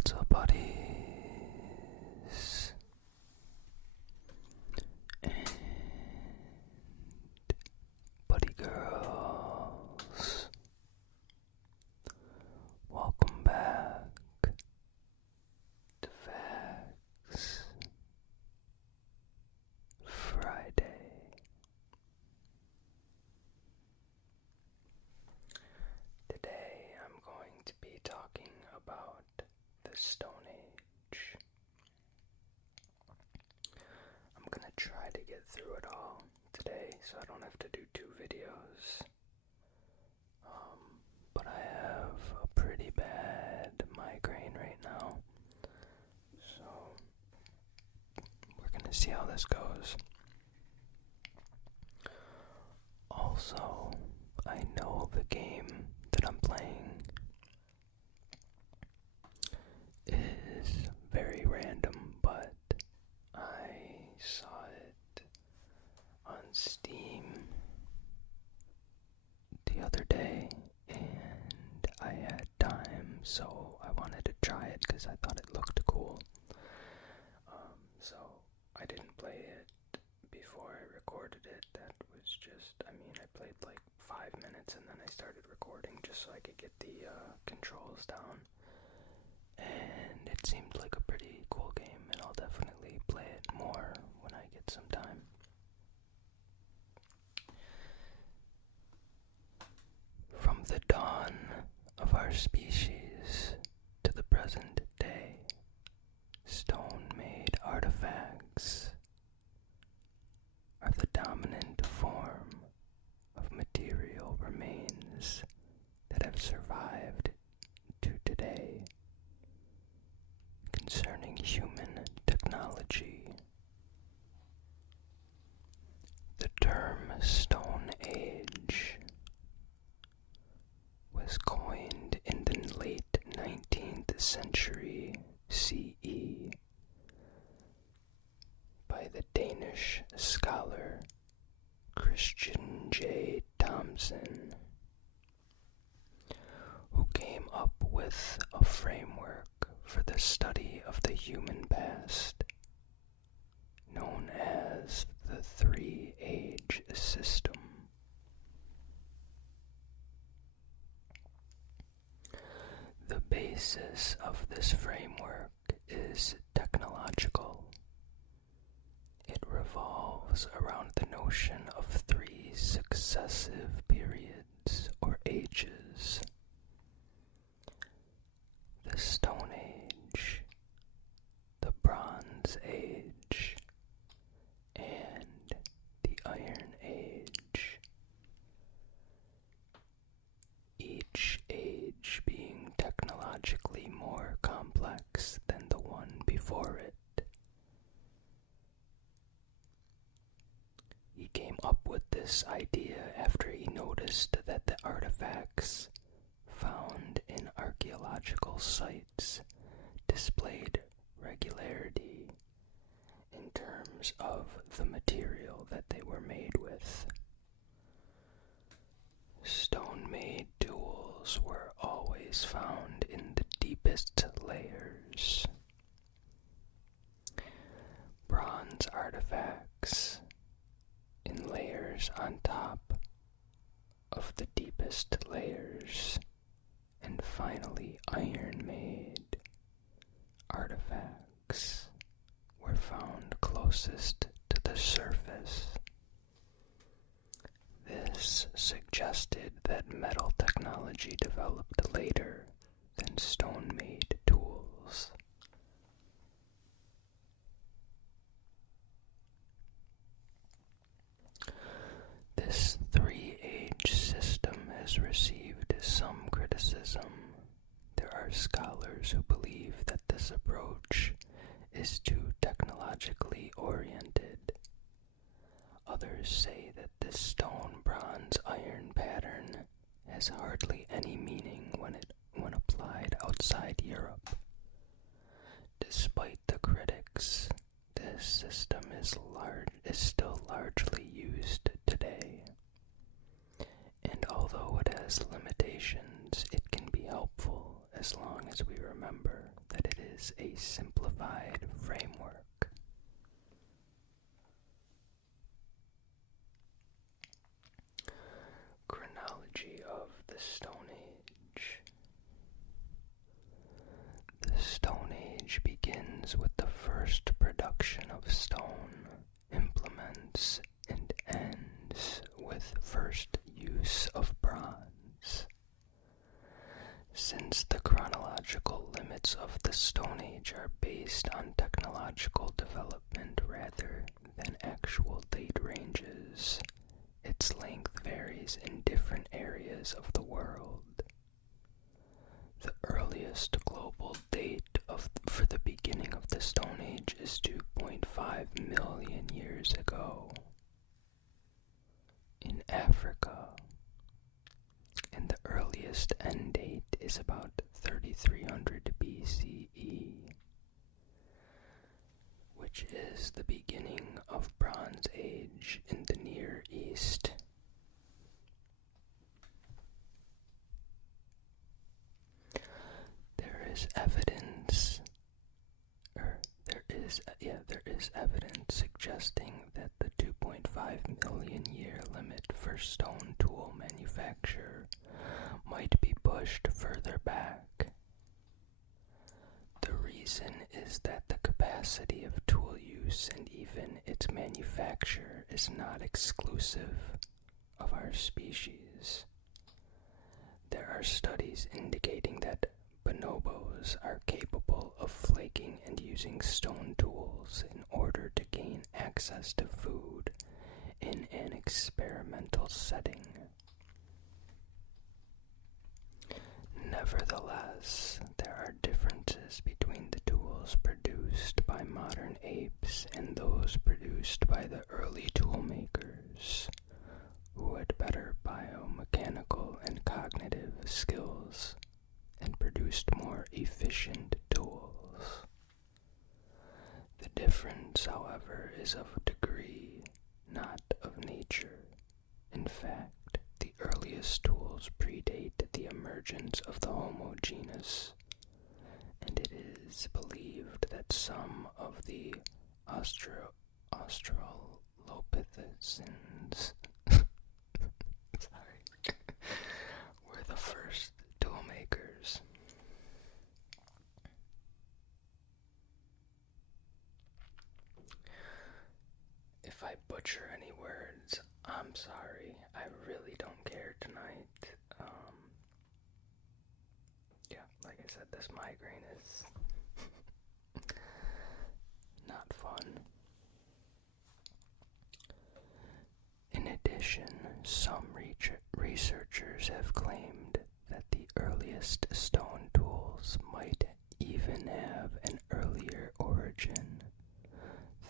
What's up, buddies? And buddy girls, welcome back to Facts Friday. Today I'm going to be talking about the Stone Age. I'm gonna try to get through it all today so I don't have to do 2 videos. But I have a pretty bad migraine right now, so we're gonna see how this goes. Also, I know the game that I'm playing is very random, but I saw it on Steam the other day and I had time, so I wanted to try it because I thought it looked cool. So I didn't play it before I recorded it. That was just, I played like 5 minutes and then I started recording just so I could get the controls down. And it seemed like a pretty cool game, and I'll definitely play it more when I get some time. From the dawn of our species to the present day, stone-made artifacts are the dominant form of material remains that have survived to today. Concerning human technology, the term Stone Age was coined in the late 19th century CE by the Danish scholar Christian J. Thomsen, who came up with a framework for the study of the human past, known as the 3-age system. The basis of this framework is technological. It revolves around the notion of 3 successive periods or ages: the Stone Age, the Bronze Age, and the Iron Age. Each age being technologically more complex than the one before it. He came up with this idea after he noticed that the artifacts found in archaeological sites displayed regularity in terms of the material that they were made with. Stone-made tools were always found in the deepest layers. Bronze artifacts in layers on top of the deepest layers, and finally iron-made artifacts were found closest to the surface. This suggested that metal technology developed later than stone-made tools. This 3-age system has received some criticism. There are scholars who believe that this approach is too technologically oriented. Others say that this stone, bronze, iron pattern has hardly any meaning when applied outside Europe. Despite the critics, this system is still largely used today. And although it has limitations, it can be helpful as long as we remember that it is a simplified framework. Chronology of the Stone Age. The Stone Age begins with the first production of stone implements and ends with first use of bronze. Since the chronological limits of the Stone Age are based on technological development rather than actual date ranges, its length varies in different areas of the world. The earliest global date for the beginning of the Stone Age is 2.5 million years ago in Africa, and the earliest end date is about 3300 BCE, which is the beginning of Bronze Age in the Near East. There is evidence suggesting that the 2.5 million year limit for stone tool manufacture might be pushed further back. The reason is that the capacity of tool use and even its manufacture is not exclusive of our species. There are studies indicating that bonobos are capable of flaking and using stone tools in order to gain access to food in an experimental setting. Nevertheless, there are differences between the tools produced by modern apes and those produced by the early tool makers, who had better biomechanical and cognitive skills and produced more efficient tools. The difference, however, is of degree, not of nature. In fact, the earliest tools predate the emergence of the Homo genus, and it is believed that some of the Australopithecus were the first tool makers. If I butcher any words, I'm sorry. I really don't care tonight. Like I said, this migraine is not fun. In addition, some researchers have claimed that the earliest stone tools might even have an earlier origin,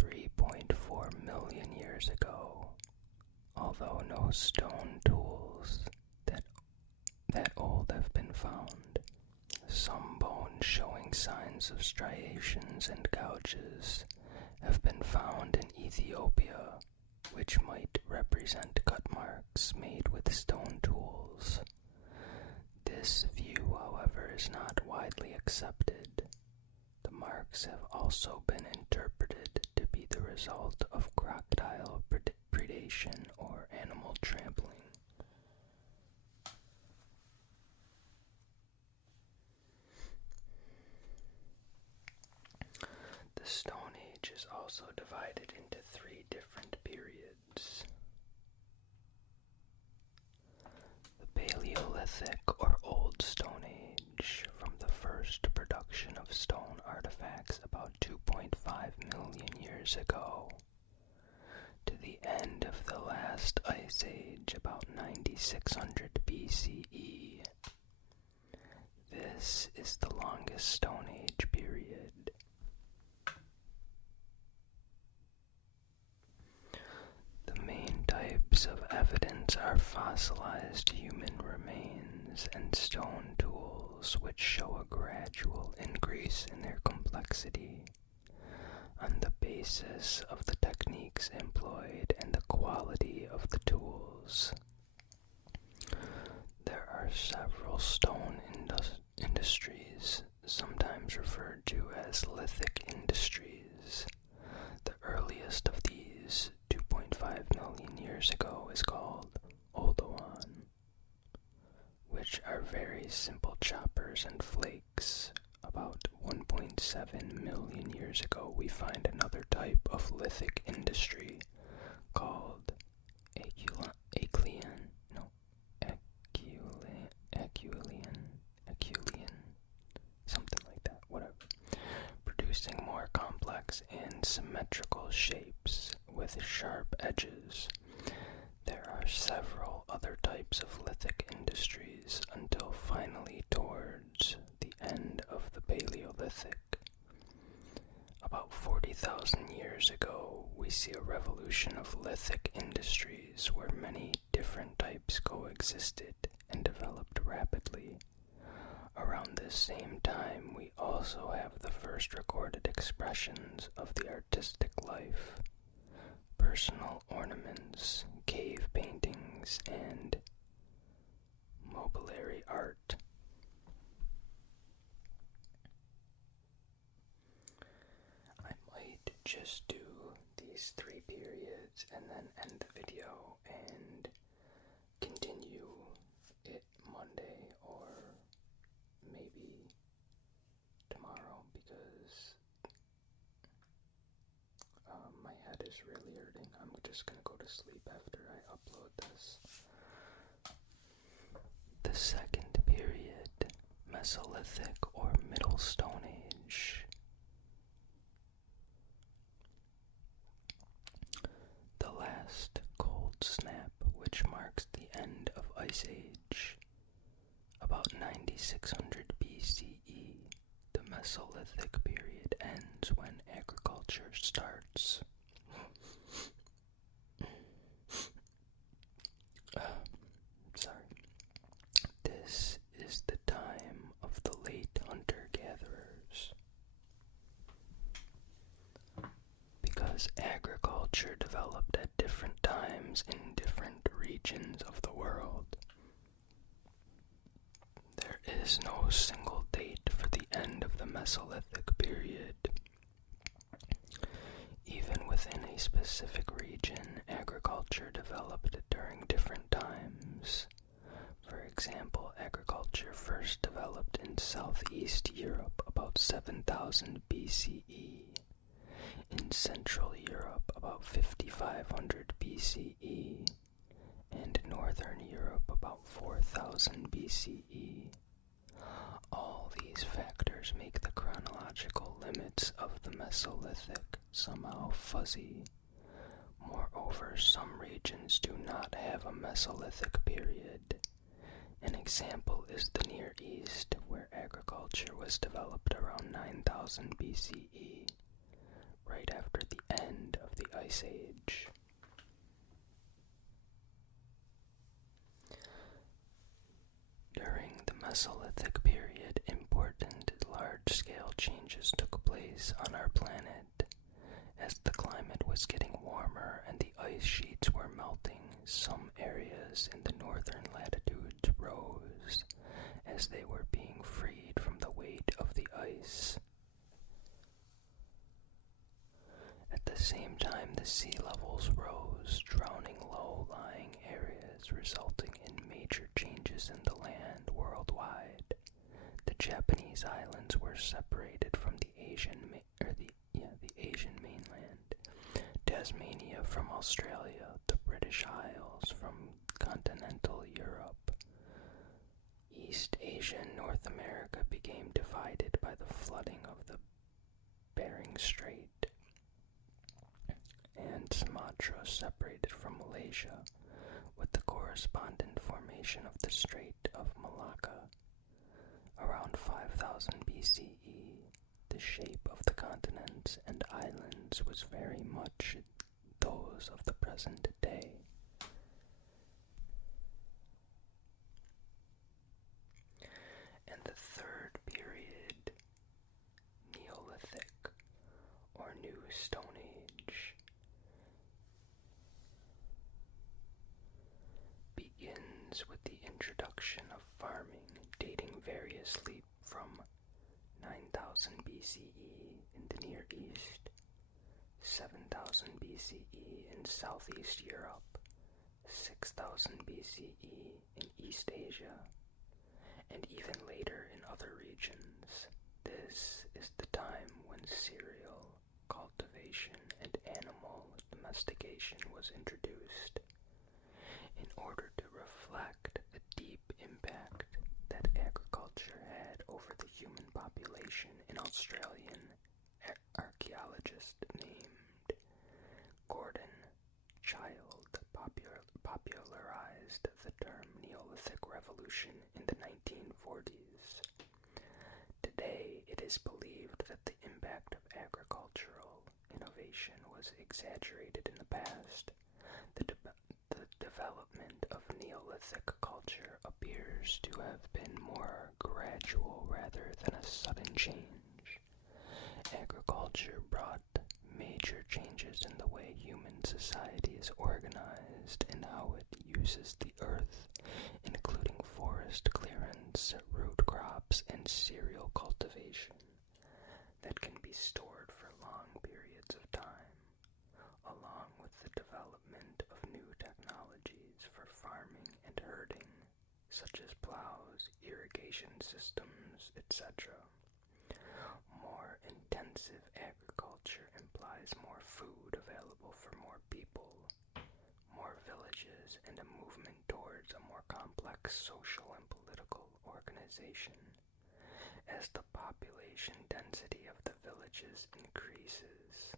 3.4 million years ago, although no stone tools that old have been found. Some bones showing signs of striations and gouges have been found in Ethiopia, which might represent cut marks made with stone tools. This view, however, is not widely accepted. The marks have also been interpreted to be the result of crocodile predation or animal trampling. The Stone Age is also divided into three different periods. The Paleolithic or Old Stone Age, from the first production of stone artifacts about 2.5 million years ago, to the end of the last ice age about 9600 BCE. This is the longest Stone Age period. The main types of evidence are fossilized human remains and stone tools, which show a gradual increase in their complexity on the basis of the techniques employed and the quality of the tools. There are several stone industries, sometimes referred sand flakes. About 1.7 million years ago, we find another type of lithic industry called Aculean, something like that, whatever, producing more complex and symmetrical shapes with sharp edges. There are several other types of lithic industries until finally towards the end of the Paleolithic. About 40,000 years ago, we see a revolution of lithic industries where many different types coexisted and developed rapidly. Around this same time, we also have the first recorded expressions of the artistic life, personal ornaments, cave paintings, and mobiliary art. I might just do these 3 periods and then end the video and continue it Monday or maybe tomorrow because my head is really hurting. I'm just gonna go to sleep after I upload this. The second period, Mesolithic or Middle Stone Age. The last cold snap, which marks the end of Ice Age. About 9600 BCE, the Mesolithic period ends when agriculture starts. This is the time of the late hunter-gatherers. Because agriculture developed at different times in different regions of the world, there is no single date for the end of the Mesolithic period. Even within a specific region, agriculture developed during different times. For example, agriculture first developed in Southeast Europe about 7000 BCE, in Central Europe about 5500 BCE, and Northern Europe about 4000 BCE. All these factors make the chronological limits of the Mesolithic somehow fuzzy. Moreover, some regions do not have a Mesolithic period. An example is the Near East, where agriculture was developed around 9000 BCE, right after the end of the Ice Age. During the Mesolithic period, important large-scale changes took place on our planet. As the climate was getting warmer and the ice sheets were melting, some areas in the northern latitudes rose as they were being freed from the weight of the ice. At the same time, the sea levels rose, drowning low-lying areas, resulting in major changes in the land worldwide. The Japanese islands were separated from the Asian mainland, Tasmania from Australia, the British Isles from continental Europe. East Asia and North America became divided by the flooding of the Bering Strait, and Sumatra separated from Malaysia with the correspondent formation of the Strait of Malacca. Around 5000 BCE, the shape of the continents and islands was very much those of the present day. And the third period, Neolithic or New Stone Age, begins with the introduction of farming, dating variously from 9000 BCE in the Near East, 7000 BCE in Southeast Europe, 6000 BCE in East Asia, and even later in other regions. This is the time when cereal cultivation and animal domestication was introduced in order to reflect the deep impact that agriculture had over the human population. An Australian archaeologist named Gordon Child popularized the term Neolithic Revolution in the 1940s. Today, it is believed that the impact of agricultural innovation was exaggerated in the past. The development of Neolithic culture appears to have been more gradual rather than a sudden change. Agriculture brought major changes in the way human society is organized and how it uses the earth, including forest clearance, root crops, and cereal cultivation that can be stored for long periods of time, along with the development of new technologies for farming and herding, such as plows, irrigation systems, etc. More intensive agriculture implies more food available for more people, more villages, and a movement towards a more complex social and political organization. As the population density of the villages increases,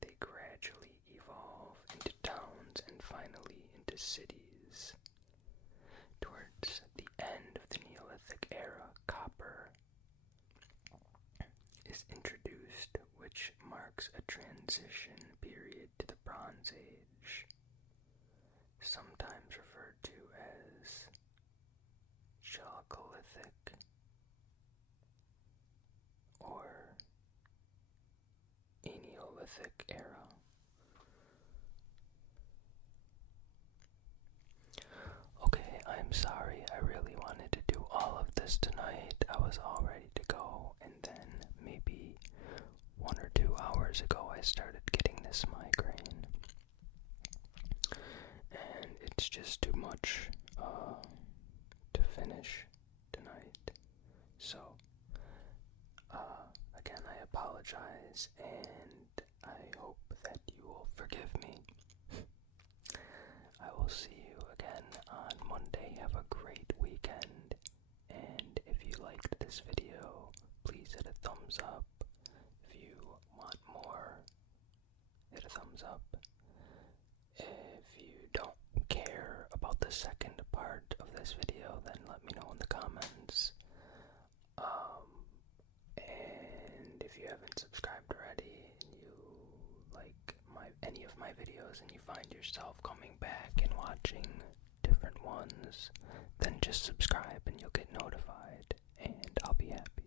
they gradually evolve into towns and finally into cities. Towards the end of the Neolithic era, copper is introduced, which marks a transition period to the Bronze Age, sometimes referred to as Chalcolithic or Neolithic era. Okay, I'm sorry, I really wanted to do all of this tonight. I was all ready to go, and then maybe 1 or 2 hours ago I started getting this migraine. And it's just too much to finish tonight. So, again, I apologize, and I hope that you will forgive me. I will see you again on Monday. Have a great weekend, and if you liked this video, please hit a thumbs up. If you want more, hit a thumbs up. If you don't care about the second part of this video, then let me know in the comments. And if you haven't subscribed already and you like any of my videos and you find yourself coming back and watching different ones, then just subscribe and you'll get notified, and I'll be happy.